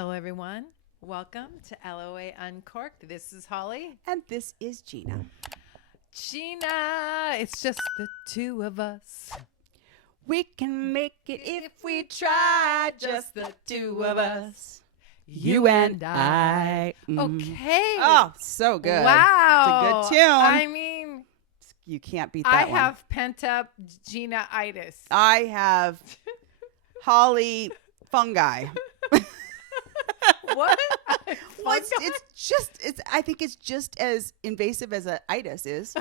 Hello, everyone. Welcome to LOA Uncorked. This is Holli. And this is Jeanna. Jeanna, it's just the two of us. We can make it if we try, just the two of us. You and I. Okay. Oh, so good. Wow. It's a good tune. I mean, you can't beat that I one. have pent up Jeanna-itis. I have Holli fungi. What? Well, I think it's just as invasive as a itis is.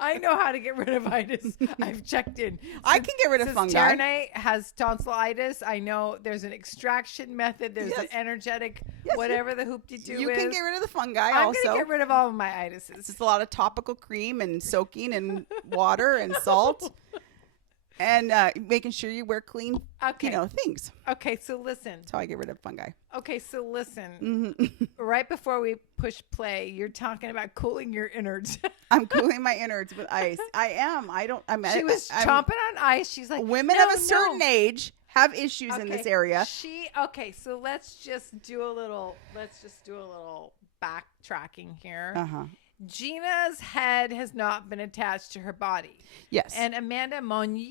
I know how to get rid of itis. I've checked in. I can get rid of fungi. Ternay has tonsillitis. I know there's an extraction method. There's an energetic, whatever the hoop-de-doo is. You can get rid of the fungi I'm also. going to get rid of all of my itises. It's just a lot of topical cream and soaking in water and salt. And making sure you wear clean, things. Okay, so listen. That's how I get rid of fungi. Okay, so listen. Right before we push play, you're talking about cooling your innards. I'm cooling my innards with ice. I am. She was chomping on ice. She's like, women of a certain age have issues in this area. So let's just do a little backtracking here. Uh-huh. Gina's head has not been attached to her body. Yes. And Amanda Monnier,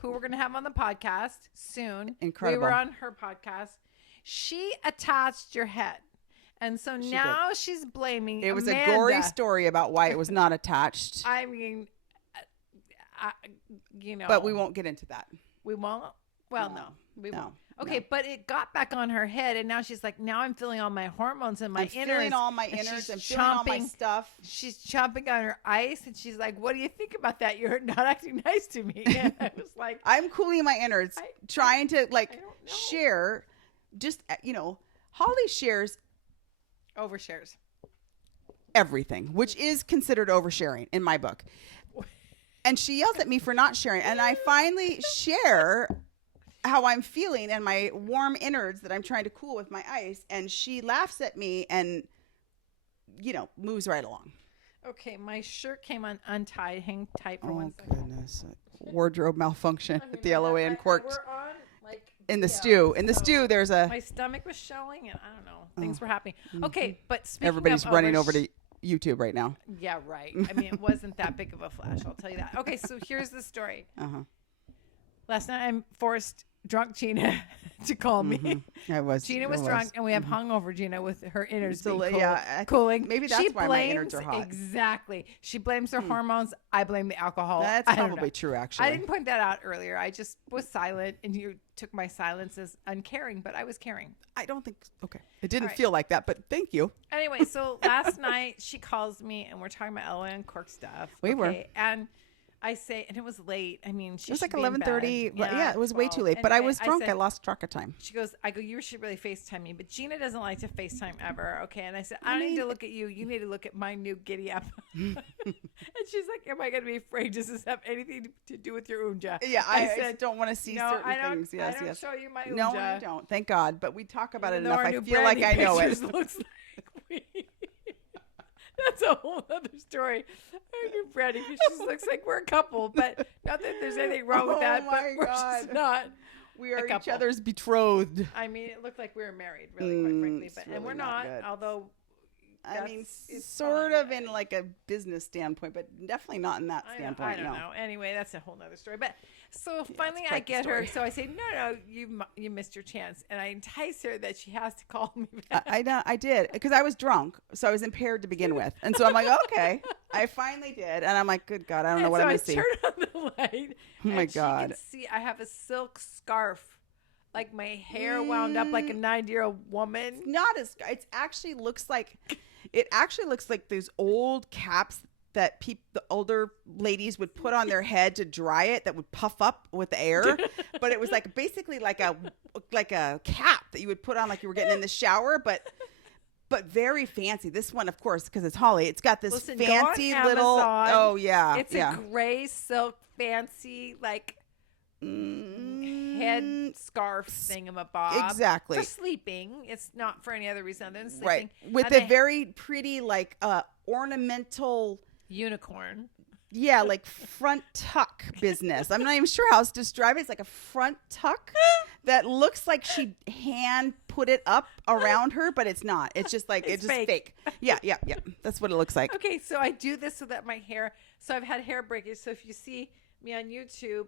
who we're going to have on the podcast soon. Incredible. We were on her podcast. She attached your head. And so now she's blaming It was Amanda. a gory story about why it was not attached. I mean, But we won't get into that. We won't? Well, no. We won't. Okay, no. but it got back on her head, and now she's like, now I'm feeling all my hormones and my innards. Feeling all my innards and feeling all my stuff. She's chomping on her ice, and she's like, what do you think about that? You're not acting nice to me. And I was like, I'm cooling my innards, trying to share. Just, Holli shares. Overshares. Everything, which is considered oversharing in my book. And she yells at me for not sharing. And I finally share how I'm feeling and my warm innards that I'm trying to cool with my ice. And she laughs at me and, moves right along. Okay, my shirt came untied. Hang tight for 1 second. Oh, goodness. Wardrobe malfunction at the LOA Uncorked. We're on, in the stew. In the stew, there's a... My stomach was showing, and I don't know. Things were happening. Okay, but speaking Everybody's of running over to YouTube right now. Yeah, right. I mean, it wasn't that big of a flash, I'll tell you that. Okay, so here's the story. Last night, I forced drunk Jeanna to call me. Jeanna was drunk, and we have hungover Jeanna with her innards being cooling. Maybe that's why my innards are hot. Exactly. She blames her hormones. I blame the alcohol. That's probably true, actually. I didn't point that out earlier. I just was silent, and you took my silence as uncaring, but I was caring. I don't think... Okay. It didn't feel like that, but thank you. Anyway, so last night, she calls me, and we're talking about LOA Uncorked stuff. We were. And I say, and it was late. I mean, it was like 11:30. Yeah, it was way too late. But I was drunk. I lost track of time. She goes, you should really FaceTime me. But Jeanna doesn't like to FaceTime ever. Okay. And I said, I don't need to look at you. You need to look at my new giddy up. And she's like, am I going to be afraid? Does this have anything to do with your unja? Yeah, I said, don't want to see certain things. Yes, I don't show you my unja. No, I don't. Thank God. But we talk about it enough. I feel like I know it. Looks like That's a whole other story. I knew Brandy because she looks like we're a couple, but not that there's anything wrong with that. But we're just not. We are each other's betrothed. I mean, it looked like we were married, really, quite frankly, but and we're not. Although, I mean, sort of in like a business standpoint, but definitely not in that standpoint. I don't know. Anyway, that's a whole nother story. But so finally, I get her. So I say, no, you missed your chance, and I entice her that she has to call me back. I did because I was drunk, so I was impaired to begin with, and so I'm like, okay. I finally did, and I'm like, good God, I don't know what I'm missing. So I turn on the light. Oh my God! She can see I have a silk scarf. Like my hair wound up like a 90-year-old woman. It's not as. It actually looks like those old caps that the older ladies would put on their head to dry it that would puff up with the air. But it was like basically like a cap that you would put on like you were getting in the shower, but very fancy. This one, of course, because it's Holli. It's got this fancy little. Oh yeah, it's a gray silk fancy like. Head scarf thingamabob. Exactly. For sleeping. It's not for any other reason other than sleeping. Right. With a very pretty like ornamental unicorn. Yeah, like front tuck business. I'm not even sure how else to describe it. It's like a front tuck that looks like she hand put it up around her, but it's not. It's just like it's just fake. Yeah. That's what it looks like. Okay, so I do this so that my hair. So I've had hair breakage. So if you see me on YouTube,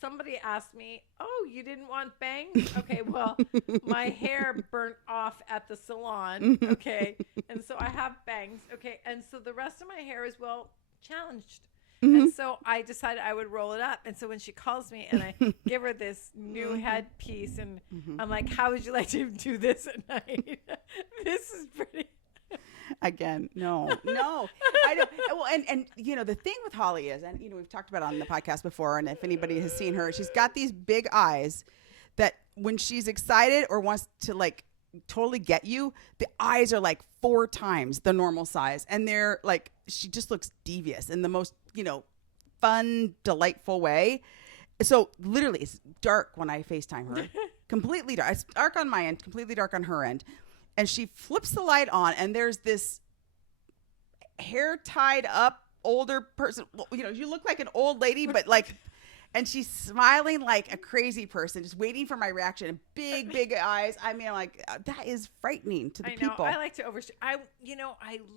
somebody asked me, "Oh, you didn't want bangs?" Okay, well, my hair burnt off at the salon. Okay, and so I have bangs. Okay, and so the rest of my hair is challenged. And so I decided I would roll it up. And so when she calls me and I give her this new headpiece and I'm like, how would you like to do this at night? This is pretty. Again, no, I don't. Well, and the thing with Holli is, and we've talked about it on the podcast before, and if anybody has seen her, she's got these big eyes that when she's excited or wants to like totally get you, the eyes are like 4 times the normal size, and they're like, she just looks devious in the most fun, delightful way. So literally it's dark when I FaceTime her. Completely dark. It's dark on my end, completely dark on her end, and she flips the light on and there's this hair tied up older person. You look like an old lady, but like, and she's smiling like a crazy person, just waiting for my reaction. Big eyes. I mean, like, that is frightening to the people. I like to I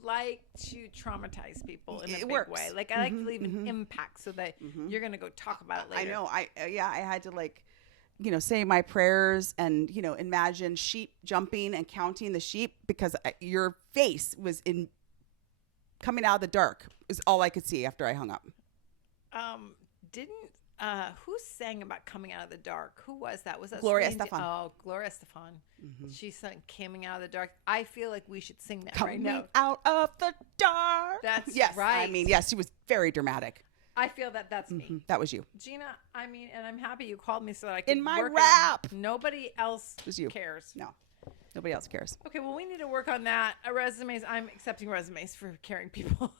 like to traumatize people in a big way. Like, I like to leave an impact so that you're going to go talk about it later. I know. I had to like, say my prayers and, imagine sheep jumping and counting the sheep because your face was coming out of the dark is all I could see after I hung up. Who sang about coming out of the dark? Who was that? Was that Gloria Estefan? Oh, Gloria Estefan. She sang "Coming Out of the Dark." I feel like we should sing that coming right now. Out of the dark. That's yes, right. I mean, yes, she was very dramatic. I feel that's me. That was you, Jeanna. I mean, and I'm happy you called me so that I could in my work rap. Nobody else you. cares. No, nobody else cares. Okay, well, we need to work on that. Resumes. I'm accepting resumes for caring people.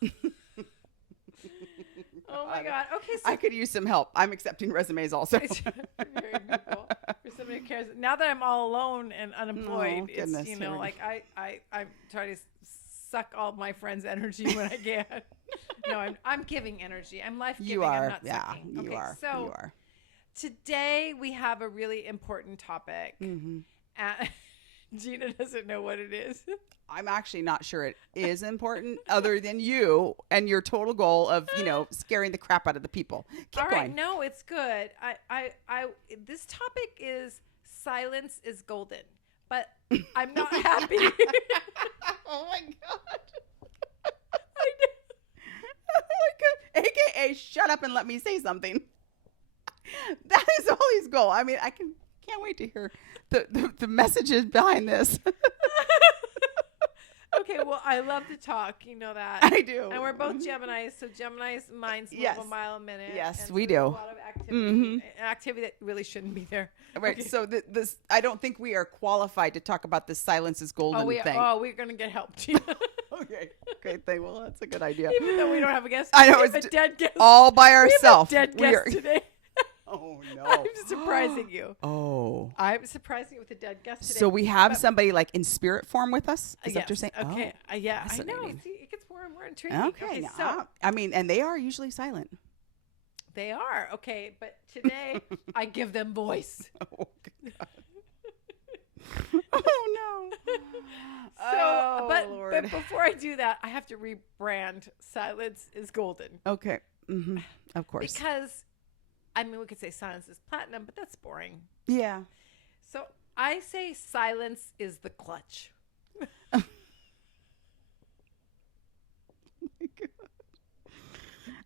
Oh my God. Okay, so I could use some help. I'm accepting resumes also. For somebody who cares. Now that I'm all alone and unemployed, it's like I'm trying to suck all my friends' energy when I can. No, I'm giving energy. I'm life giving. You are. I'm not sucking. You okay, are. So you are. Today we have a really important topic. Jeanna doesn't know what it is. I'm actually not sure it is important other than you and your total goal of, scaring the crap out of the people. Keep All going. right. No, it's good. This topic is silence is golden, but I'm not happy. Oh my God. I know. Oh my God. AKA shut up and let me say something. That is Holli's goal. I mean, I can't wait to hear the messages behind this. Okay, well, I love to talk. You know that. I do. And we're both Geminis, so Geminis' minds move a mile a minute. Yes, and we so do. A lot of activity, activity that really shouldn't be there. Right. Okay. So this, I don't think we are qualified to talk about the silence is golden thing. We're going to get help, Jeanna. Okay. Well, that's a good idea. Even though we don't have a guest. I know. It's a dead guest. All by ourselves. Dead guest today. Oh, no. I'm surprising you. Oh. I'm surprising you with a dead guest today. So we have somebody like in spirit form with us? Is that what you're saying? Okay. Yeah, I know. See, it gets more and more intriguing. Okay. So, I mean, and they are usually silent. They are. Okay. But today, I give them voice. Oh, God. Oh, no. But before I do that, I have to rebrand Silence is Golden. Okay. Of course. Because... I mean, we could say silence is platinum, but that's boring. Yeah. So I say silence is the clutch. Oh my God.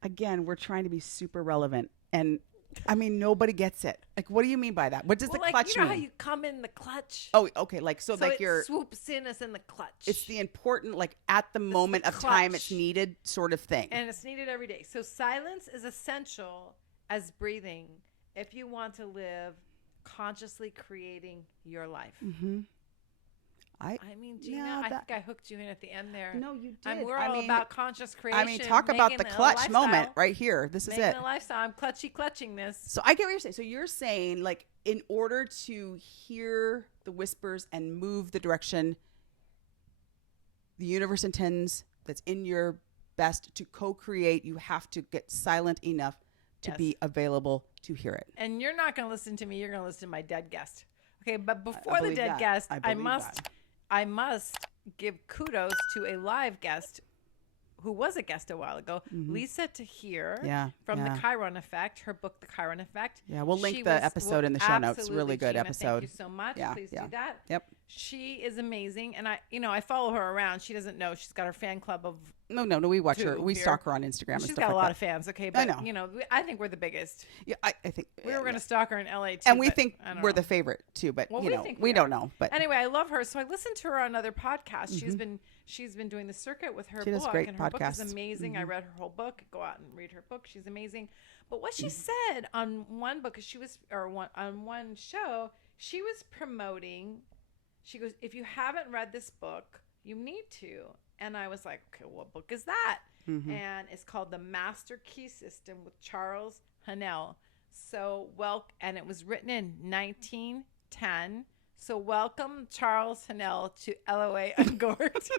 Again, we're trying to be super relevant. And I mean, nobody gets it. Like, what do you mean by that? What does the clutch mean? How you come in the clutch? Oh, okay. So like it swoops in us in the clutch. It's the important, like at the moment of time it's needed sort of thing. And it's needed every day. So silence is essential as breathing if you want to live consciously creating your life. I mean, Jeanna, I think I hooked you in at the end there. No, you did. And we're all about conscious creation. I mean, talk about the clutch moment right here. This is it. A lifestyle. I'm clutching this. So I get what you're saying. So you're saying, like, in order to hear the whispers and move the direction the universe intends that's in your best to co-create. You have to get silent enough to be available to hear it. And you're not going to listen to me. You're going to listen to my dead guest. Okay, but before the dead guest, I must give kudos to a live guest who was a guest a while ago, Lisa Tahir from The Chiron Effect, her book, The Chiron Effect. Yeah, we'll link the episode in the show notes. Really good Jeanna, episode. Thank you so much. Please do that. Yep. She is amazing. And I follow her around. She doesn't know. She's got her fan club of No, we watch her. We stalk her on Instagram. She's got a lot of fans. Okay, but I know. I think we're the biggest. Yeah, I think we were going to stalk her in LA too. And we think we're the favorite too, but we don't know. But anyway, I love her. So I listened to her on another podcast. She's been doing the circuit with her book, and her book is amazing. I read her whole book. Go out and read her book. She's amazing. But what she said on one book, on one show, she was promoting. She goes, if you haven't read this book, you need to. And I was like, okay, what book is that? And it's called The Master Key System with Charles Haanel. So, and it was written in 1910. So welcome, Charles Haanel, to LOA Uncorked.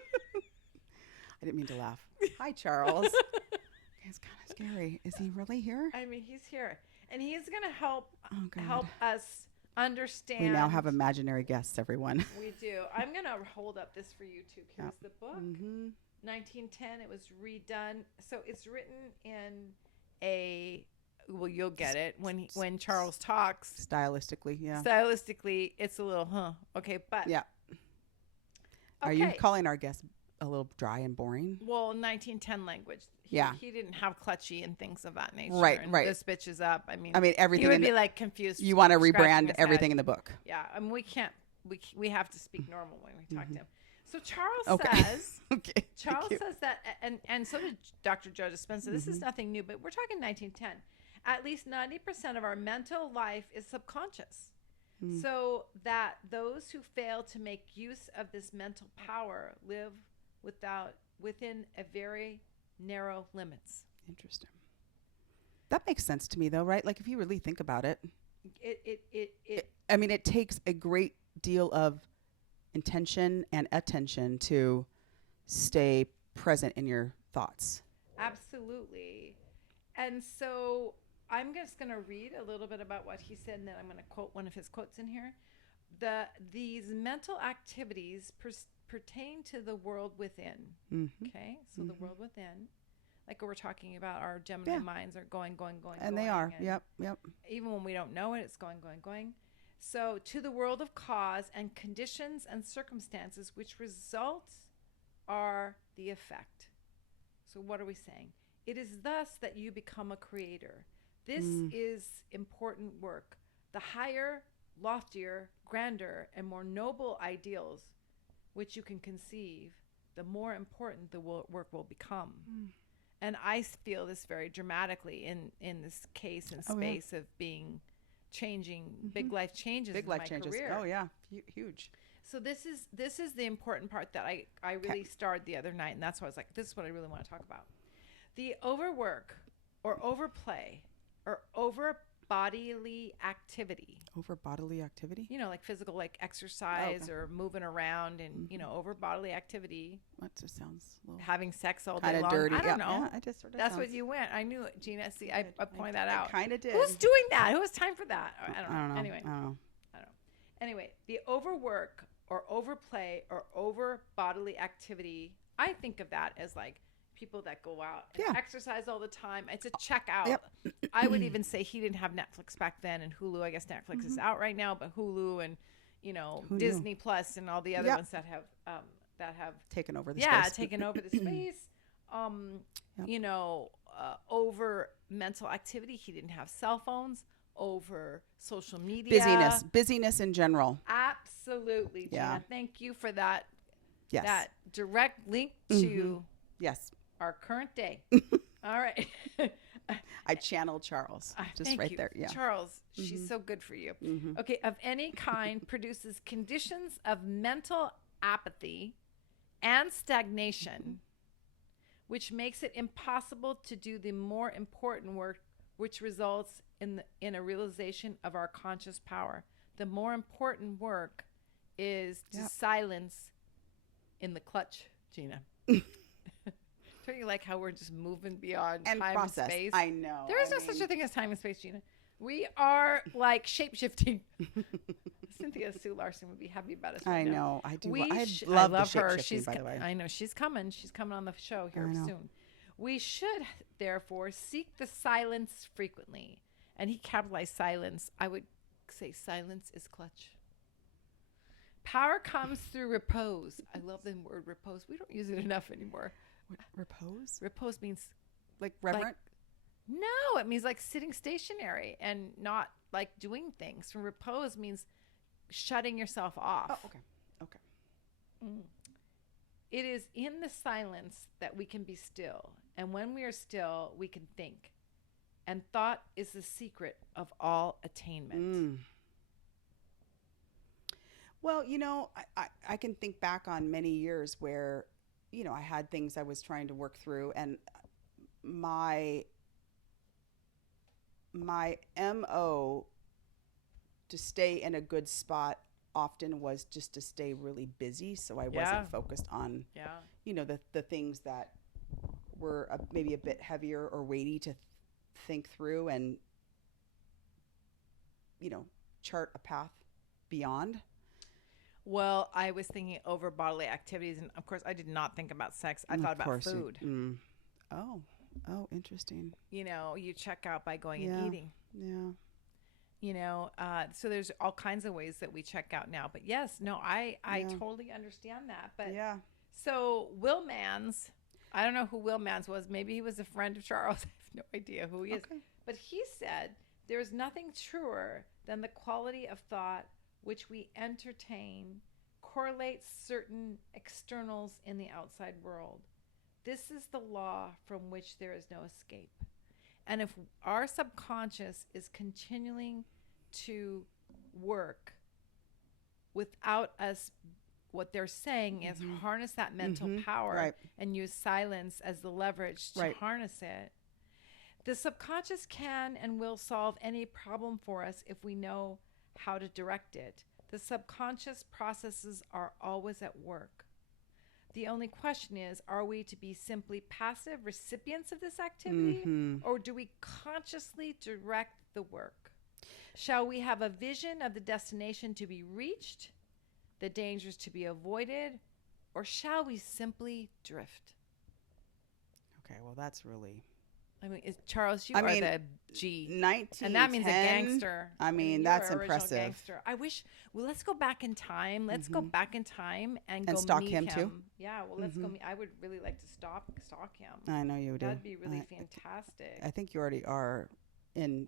I didn't mean to laugh. Hi, Charles. It's kind of scary. Is he really here? I mean, he's here. And he's going to help us understand. We now have imaginary guests, everyone. We do. I'm going to hold up this for you, too. Here's the book. 1910. It was redone. So it's written in well, you'll get it when Charles talks. Stylistically, yeah. Stylistically, it's a little, okay, but. Yeah. Are you calling our guests a little dry and boring? Well, 1910 language. He didn't have clutchy and things of that nature. Right. This bitch is up. I mean, everything. He would be like confused. You want to rebrand everything in the book. Yeah. I mean, we can't, we have to speak normal when we talk to him. So Charles says, Charles says that, and so did Dr. Joe Dispenza. This is nothing new, but we're talking 1910. At least 90% of our mental life is subconscious. So that those who fail to make use of this mental power live within a very narrow limits. Interesting. That makes sense to me, though, right? Like if you really think about it, it takes a great deal of intention and attention to stay present in your thoughts. Absolutely. And so I'm just going to read a little bit about what he said, and then I'm going to quote one of his quotes in here. These mental activities pertain to the world within. Okay? So the world within, like we're talking about, our Gemini minds are going. And they are. Yep. Even when we don't know it, it's going. So to the world of cause and conditions and circumstances which result are the effect. So what are we saying? It is thus that you become a creator. This is important work. The higher, loftier, grander, and more noble ideals which you can conceive, the more important the work will become. And I feel this very dramatically in this case and space of changing, big life changes in my career. Oh, yeah. Huge. So this is the important part that I really starred the other night, and that's why I was like, this is what I really want to talk about. The overwork or overplay or over bodily activity. Over bodily activity? Like physical, like exercise or moving around and, over bodily activity. That just sounds a little having sex all day long. Kind of dirty. I don't know. Yeah, just sort of That's what you went. I knew it, Jeanna. See, I pointed that out. I kind of did. Who's doing that? Who has time for that? I don't know. Anyway. I don't know. Anyway, the overwork or overplay or over bodily activity, I think of that as like people that go out and exercise all the time. It's a check out. Yep. I would even say he didn't have Netflix back then, and Hulu. I guess Netflix is out right now, but Hulu and Disney Plus and all the other ones that have taken over the space. Yeah, taken over the space. Over mental activity. He didn't have cell phones. Over social media. Busyness in general. Absolutely, Jeanna. Thank you for that. Yes. That direct link to our current day. All right. I channeled Charles just right there. Yeah. Charles, she's so good for you. Okay. Of any kind produces conditions of mental apathy and stagnation, which makes it impossible to do the more important work, which results in a realization of our conscious power. The more important work is to silence in the clutch, Jeanna. Don't you like how we're just moving beyond and time process. and space? I know. There is no such a thing as time and space, Jeanna. We are like shape-shifting. Cynthia Sue Larson would be happy about us right now. I know. I do. I love her. She's, by the way. I know. She's coming. She's coming on the show here soon. We should, therefore, seek the silence frequently. And he capitalized silence. I would say silence is clutch. Power comes through repose. I love the word repose. We don't use it enough anymore. What, repose? Repose means like reverent? No, it means like sitting stationary and not like doing things. From repose means shutting yourself off. Oh, okay. Okay. It is in the silence that we can be still. And when we are still, we can think. And thought is the secret of all attainment. Well, you know, I can think back on many years where, you know, I had things I was trying to work through, and my MO to stay in a good spot often was just to stay really busy, so I wasn't focused on, you know, the things that were maybe a bit heavier or weighty to think through and, you know, chart a path beyond. Well, I was thinking over bodily activities, and of course, I did not think about sex. I thought about food. Oh, interesting. You know, you check out by going and eating. Yeah. You know, so there's all kinds of ways that we check out now. But yes, no, I totally understand that. But so Will Mans, I don't know who Will Mans was. Maybe he was a friend of Charles. I have no idea who he is. But he said there is nothing truer than the quality of thought which we entertain correlates certain externals in the outside world. This is the law from which there is no escape. And if our subconscious is continuing to work without us, what they're saying is harness that mental power and use silence as the leverage to harness it. The subconscious can and will solve any problem for us if we know how to direct it. The subconscious processes are always at work. The only question is, are we to be simply passive recipients of this activity, or do we consciously direct the work? Shall we have a vision of the destination to be reached, the dangers to be avoided, or shall we simply drift? Okay, well, that's really... I mean, Charles, you are the G. 1910. And that means a gangster. I mean, that's impressive. Gangster. I wish, well, let's go back in time. Let's go back in time and go stalk meet him too. Yeah, well, let's go meet. I would really like to stalk him. I know you would. That'd be really fantastic. I think you already are in,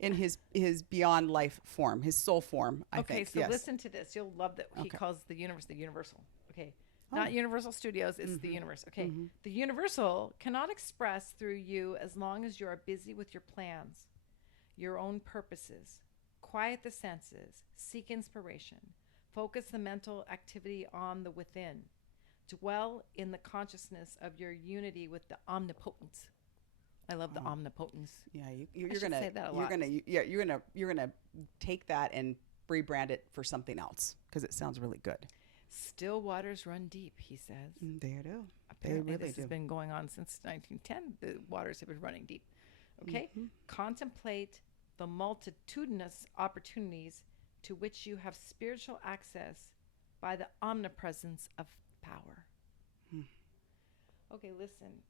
in his beyond life form, his soul form, I think. Okay, so listen to this. You'll love that he calls the universe the universal. Okay. Not Universal Studios, it's the universe. Okay. The universal cannot express through you as long as you are busy with your plans, your own purposes. Quiet the senses, seek inspiration, focus the mental activity on the within. Dwell in the consciousness of your unity with the omnipotence. I love the omnipotence. Yeah, you're gonna take that and rebrand it for something else because it sounds really good. Still waters run deep, he says. They do. Apparently, they really this has been going on since 1910. The waters have been running deep. Okay? Contemplate the multitudinous opportunities to which you have spiritual access by the omnipresence of power. Okay, listen.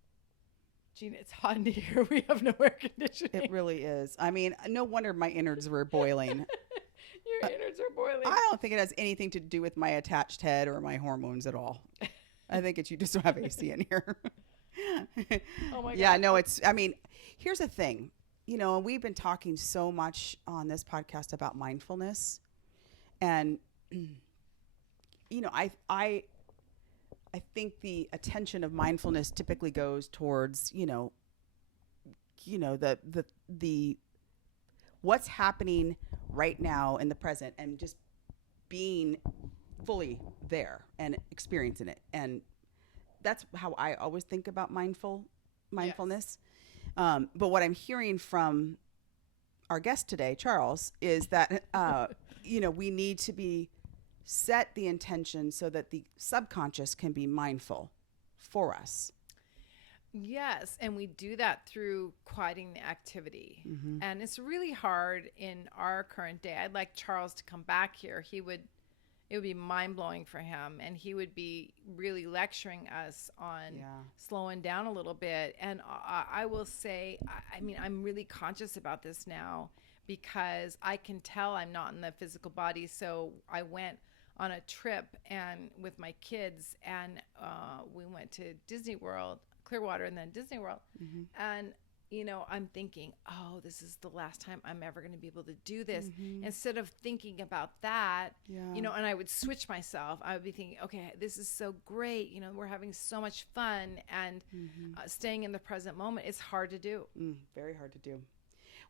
Jeanna, it's hot in here. We have no air conditioning. It really is. I mean, no wonder my innards were boiling. Your innards are boiling. I don't think it has anything to do with my attached head or my hormones at all. I think it's you just don't have AC in here. Oh my God. Yeah, no, I mean, here's the thing. You know, we've been talking so much on this podcast about mindfulness. And, you know, I think the attention of mindfulness typically goes towards, the what's happening right now in the present and just being fully there and experiencing it. And that's how I always think about mindfulness. Yes. But what I'm hearing from our guest today, Charles, is that, we need to be set the intention so that the subconscious can be mindful for us. Yes, and we do that through quieting the activity. Mm-hmm. And it's really hard in our current day. I'd like Charles to come back here. It would be mind-blowing for him, and he would be really lecturing us on slowing down a little bit. And I will say, I mean, I'm really conscious about this now because I can tell I'm not in the physical body. So I went on a trip and with my kids, and we went to Disney World, Clearwater, and then Disney World. Mm-hmm. And, you know, I'm thinking, oh, this is the last time I'm ever going to be able to do this. Mm-hmm. Instead of thinking about that, you know, and I would switch myself. I would be thinking, okay, this is so great. You know, we're having so much fun, and staying in the present moment. It's hard to do. Very hard to do.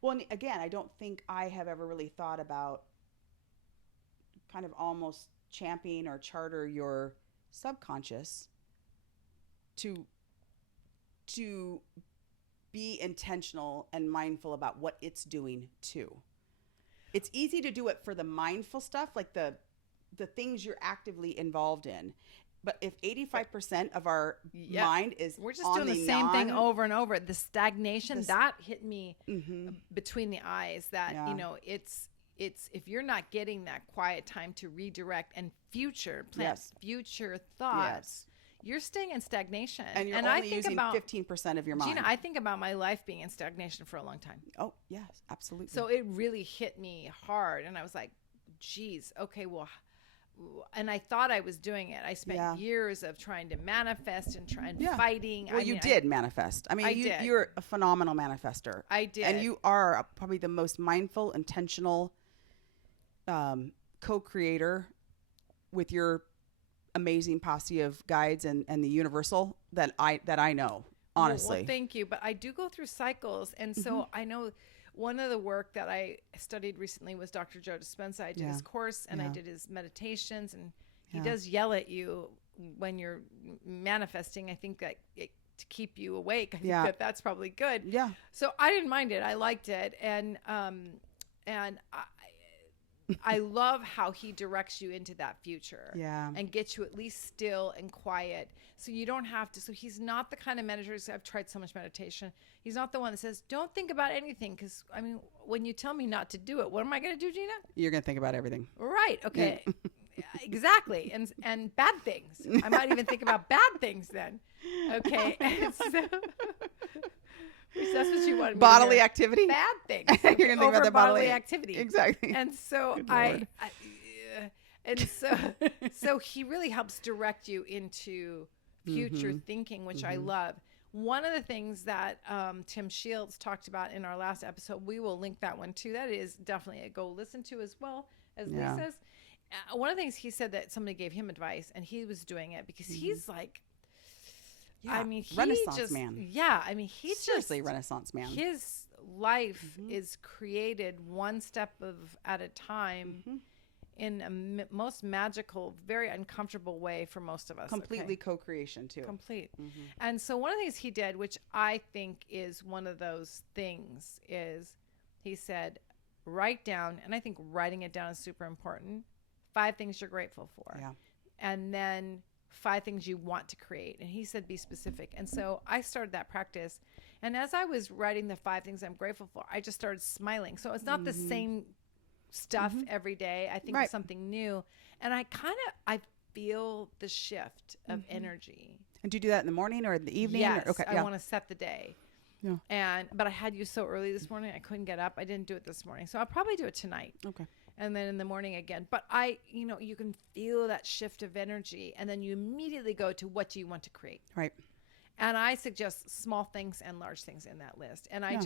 Well, and again, I don't think I have ever really thought about kind of almost champion or charter your subconscious to be intentional and mindful about what it's doing too. It's easy to do it for the mindful stuff, like the things you're actively involved in. But if 85% of our mind is we're just doing the same thing over and over, the stagnation that hit me between the eyes. That you know, it's if you're not getting that quiet time to redirect and plant future thoughts. You're staying in stagnation. And you're only using 15% of your mind. Jeanna, I think about my life being in stagnation for a long time. Oh, yes, absolutely. So it really hit me hard. And I was like, geez, okay, well, and I thought I was doing it. I spent years of trying to manifest and fighting. Well, you did manifest. I mean, you're a phenomenal manifester. I did. And you are probably the most mindful, intentional co-creator with your amazing posse of guides and the universal that I know, honestly. Well, thank you. But I do go through cycles. And so I know one of the work that I studied recently was Dr. Joe Dispenza. I did his course and I did his meditations, and he does yell at you when you're manifesting. I think that to keep you awake, I think that's probably good. Yeah. So I didn't mind it. I liked it. And I love how he directs you into that future and gets you at least still and quiet. So you don't have to. So he's not the kind of meditator. I've tried so much meditation. He's not the one that says, don't think about anything. Because, I mean, when you tell me not to do it, what am I going to do, Jeanna? You're going to think about everything. Right. Okay. Exactly. And bad things. I might even think about bad things then. Okay. And so that's what you wanted. Bodily activity. Bad things. You're gonna think about the bodily activity. Exactly. And so so he really helps direct you into future thinking, which I love. One of the things that Tim Shields talked about in our last episode, we will link that one too. That is definitely a go listen to as well as Lisa's. One of the things he said that somebody gave him advice, and he was doing it because he's like. I mean, Renaissance man. Yeah, I mean, he's seriously Renaissance man. His life is created one step at a time in a most magical, very uncomfortable way for most of us. Completely co-creation too. Complete. And so one of the things he did, which I think is one of those things, is he said, write down, and I think writing it down is super important, 5 things you're grateful for. Yeah. And then 5 things you want to create. And he said, be specific. And so I started that practice. And as I was writing the 5 things I'm grateful for, I just started smiling. So it's not the same stuff every day. I think it's something new. And I feel the shift of energy. And do you do that in the morning or in the evening? Yes. I want to set the day. Yeah. But I had you so early this morning, I couldn't get up. I didn't do it this morning. So I'll probably do it tonight. Okay. And then in the morning again. But you can feel that shift of energy, and then you immediately go to what do you want to create. Right. And I suggest small things and large things in that list. And I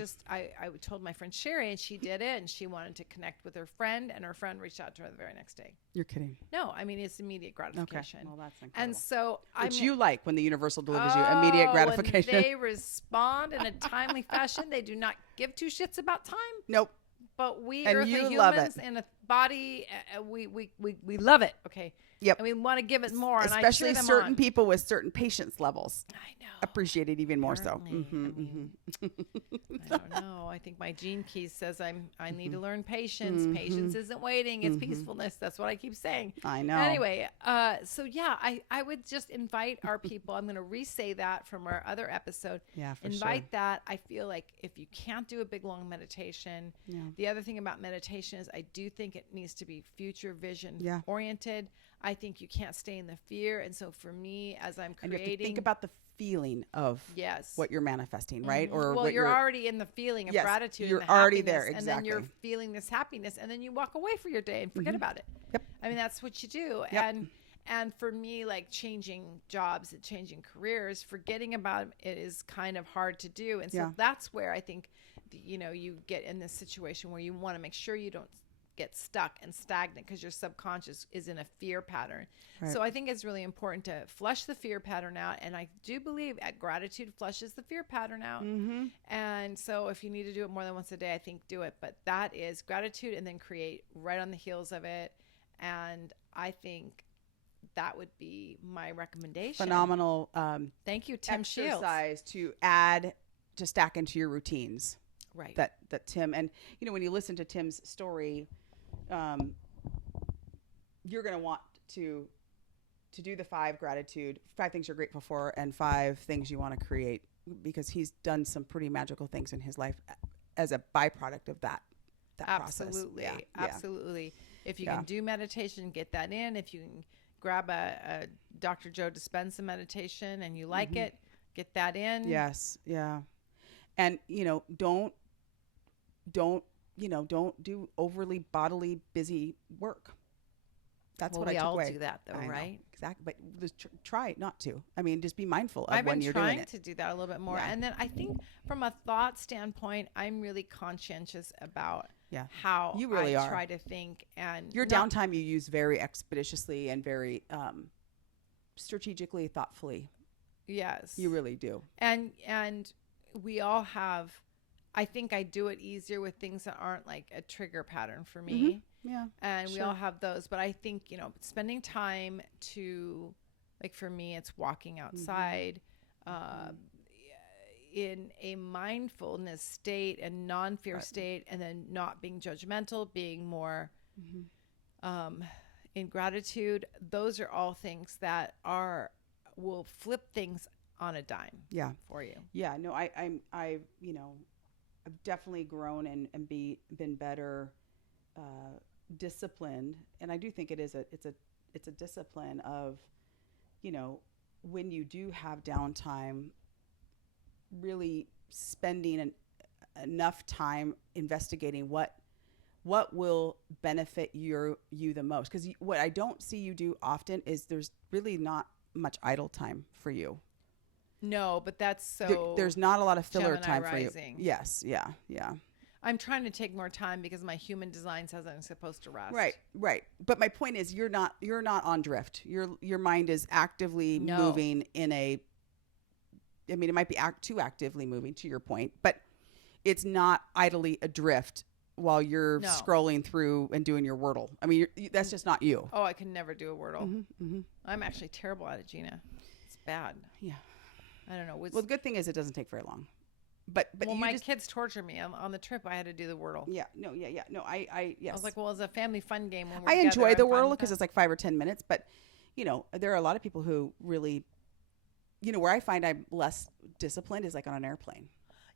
told my friend Sherry, and she did it, and she wanted to connect with her friend, and her friend reached out to her the very next day. You're kidding. No, I mean, it's immediate gratification. Okay. Well, that's incredible. And so you like when the universal delivers you immediate gratification. When they respond in a timely fashion. They do not give 2 shits about time. Nope. But we and earthly you humans love it. in a body, we love it. Okay. Yep. And we want to give it more. Especially and I cheer them certain on. people with certain patience levels. I know. Appreciate it even more so. I don't know. I think my gene key says I need to learn patience. Patience isn't waiting. It's peacefulness. That's what I keep saying. I know. Anyway, so yeah, I would just invite our people. I'm going to re-say that from our other episode. Yeah, for invite sure. that. I feel like if you can't do a big, long meditation, the other thing about meditation is I do think it needs to be future vision oriented. I think you can't stay in the fear. And so for me, as I'm creating, and you have to think about the feeling of what you're manifesting, right? Or well, what you're already in the feeling of gratitude. You're and the already there, and then you're feeling this happiness, and then you walk away for your day and forget about it. Yep. I mean, that's what you do. Yep. And for me, like changing jobs and changing careers, forgetting about it is kind of hard to do. And so that's where I think, you get in this situation where you want to make sure you don't get stuck and stagnant because your subconscious is in a fear pattern. Right. So I think it's really important to flush the fear pattern out. And I do believe gratitude flushes the fear pattern out. And so if you need to do it more than once a day, I think do it. But that is gratitude and then create right on the heels of it. And I think that would be my recommendation. Phenomenal. Thank you, Tim Shields. Exercise to stack into your routines. Right. That Tim, and when you listen to Tim's story, you're going to want to do the 5 things you're grateful for, and 5 things you want to create, because he's done some pretty magical things in his life as a byproduct of that process. Absolutely. If you can do meditation, get that in. If you can grab a Dr. Joe Dispenza meditation and you like it, get that in. Yes. Yeah. And, don't do overly bodily busy work. That's what I took away. We all do that though, right? Exactly. But just try not to. I mean, just be mindful of when you're doing it. I've been trying to do that a little bit more. Yeah. And then I think from a thought standpoint, I'm really conscientious about how you really I try to think. And your downtime you use very expeditiously and very strategically, thoughtfully. Yes. You really do. And we all have, I think I do it easier with things that aren't like a trigger pattern for me. Yeah. And we all have those. But I think, spending time to, like for me, it's walking outside in a mindfulness state and non-fear state, and then not being judgmental, being more in gratitude. Those are all things that will flip things on a dime for you. Yeah, no, I've definitely grown and been better disciplined, and I do think it's a discipline of, when you do have downtime, really spending enough time investigating what will benefit you the most. Because what I don't see you do often is there's really not much idle time for you. No, but that's so. There's not a lot of filler Gemini time rising. For you. Yes, yeah. I'm trying to take more time because my human design says I'm supposed to rest. Right. But my point is, you're not on drift. Your mind is actively moving in a. I mean, it might be too actively moving, to your point, but it's not idly adrift while you're scrolling through and doing your Wordle. I mean, that's just not you. Oh, I can never do a Wordle. I'm actually terrible at it, Jeanna. It's bad. Yeah. I don't know. Well, the good thing is it doesn't take very long. But my kids torture me on the trip. I had to do the Wordle. Yeah. No. I yes. I was like, well, it's a family fun game. When I enjoy the Wordle because it's like 5 or 10 minutes. But there are a lot of people who really, where I find I'm less disciplined is like on an airplane.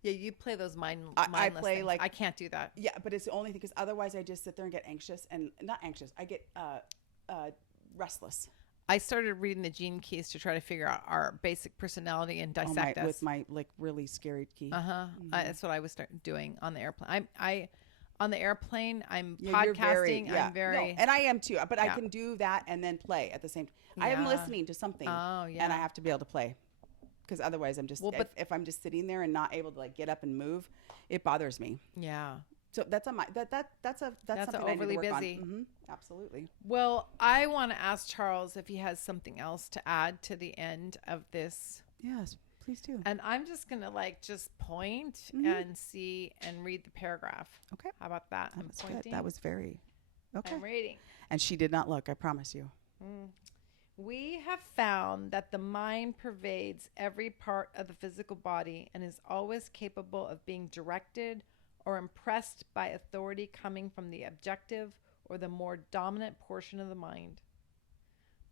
Yeah, you play those mindless I play things. like I can't do that. Yeah, but it's the only thing because otherwise I just sit there and get anxious and not anxious. I get restless. I started reading the gene keys to try to figure out our basic personality and dissect us. With my like really scary key. That's what I was doing on the airplane. On the airplane. I'm podcasting. I'm very, and I am too. But I can do that and then play at the same time. I am listening to something. Oh yeah. And I have to be able to play, because otherwise I'm just if I'm just sitting there and not able to like get up and move, it bothers me. Yeah. So that's something overly I need to work busy. On. Absolutely. Well, I want to ask Charles if he has something else to add to the end of this. Yes, please do. And I'm just gonna just point and see and read the paragraph. Okay. How about that? That was good. That was very. Okay. I'm reading. And she did not look, I promise you. We have found that the mind pervades every part of the physical body and is always capable of being directed or impressed by authority coming from the objective or the more dominant portion of the mind.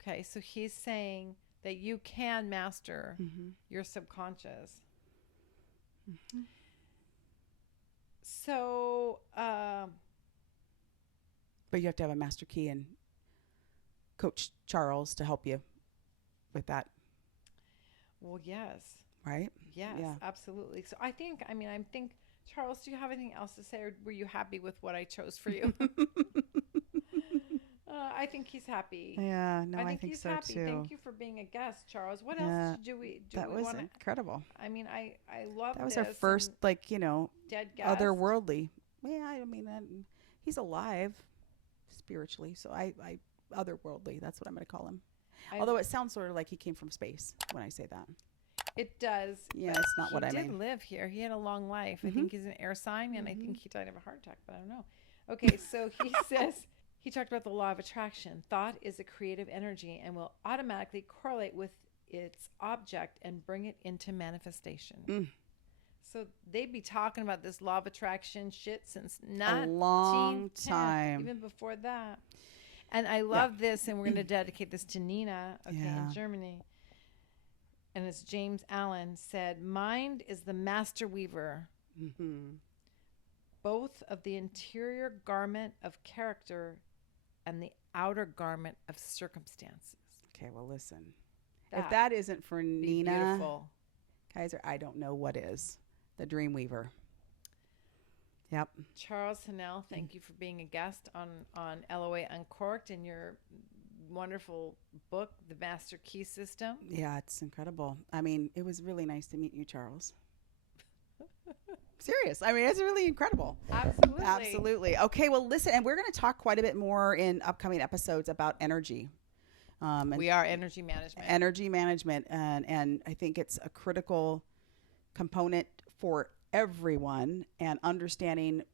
Okay, so he's saying that you can master your subconscious. So, but you have to have a master key and Coach Charles to help you with that. Well, yes. Right? Yes, absolutely. So I think, Charles, do you have anything else to say, or were you happy with what I chose for you? I think he's happy. Yeah, no, I think he's so happy. too. Thank you for being a guest, Charles. What else do we do? That was incredible. I love that was this. Our first, dead guest. Otherworldly. Yeah, he's alive spiritually, so I otherworldly. That's what I'm going to call him. Although it sounds sort of like he came from space when I say that. It does. Yeah, it's not what I mean. He did live here. He had a long life. I think he's an air sign, and I think he died of a heart attack, but I don't know. Okay, so he says, he talked about the law of attraction. Thought is a creative energy and will automatically correlate with its object and bring it into manifestation. So they'd be talking about this law of attraction shit since a long time, even before that. And I love this, and we're going to dedicate this to Nina, in Germany. And it's James Allen said, mind is the master weaver, both of the interior garment of character and the outer garment of circumstances. Okay, well, listen. If that isn't for Nina, beautiful. Kaiser, I don't know what is. The Dream Weaver. Yep. Charles Haanel, thank you for being a guest on LOA Uncorked and your wonderful book, The Master Key System. Yeah, it's incredible. It was really nice to meet you, Charles. Serious. It's really incredible. Absolutely. Okay, well, listen, and we're going to talk quite a bit more in upcoming episodes about energy. We are energy management. And I think it's a critical component for everyone, and understanding,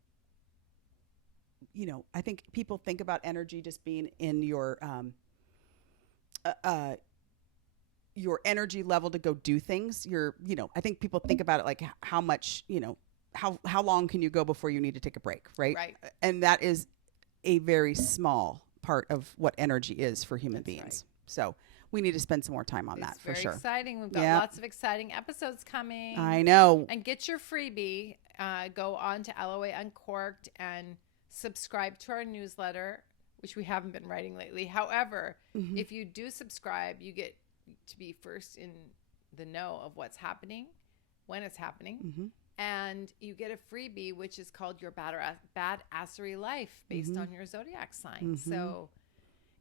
I think people think about energy just being in your energy level to go do things. I think people think about it like how much, how long can you go before you need to take a break, right? Right. And that is a very small part of what energy is for human beings. Right. So we need to spend some more time on that for sure. It's very exciting. We've got lots of exciting episodes coming. I know. And get your freebie. Go on to LOA Uncorked and subscribe to our newsletter, which we haven't been writing lately. However, if you do subscribe, you get to be first in the know of what's happening, when it's happening. And you get a freebie, which is called Your Badassery Life, based on your zodiac sign. So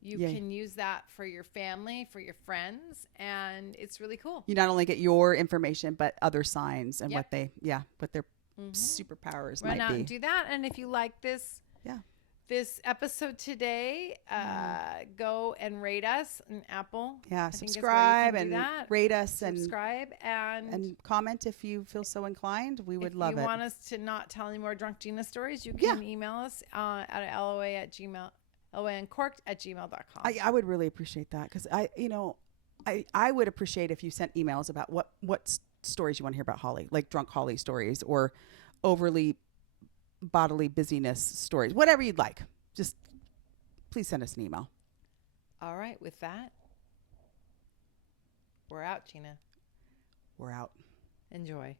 you can use that for your family, for your friends, and it's really cool. You not only get your information, but other signs and what their superpowers might be. Run out and do that. And if you like this episode today, go and rate us on Apple. Yeah, subscribe and rate us and subscribe and comment if you feel so inclined. We would love it. If you want us to not tell any more Drunk Jeanna stories, you can email us at LOAuncorked@gmail.com. I would really appreciate that, because I would appreciate if you sent emails about what stories you want to hear about Holli, like drunk Holli stories or overly bodily busyness stories, whatever you'd like. Just please send us an email. All right. With that, we're out, Jeanna. We're out. Enjoy.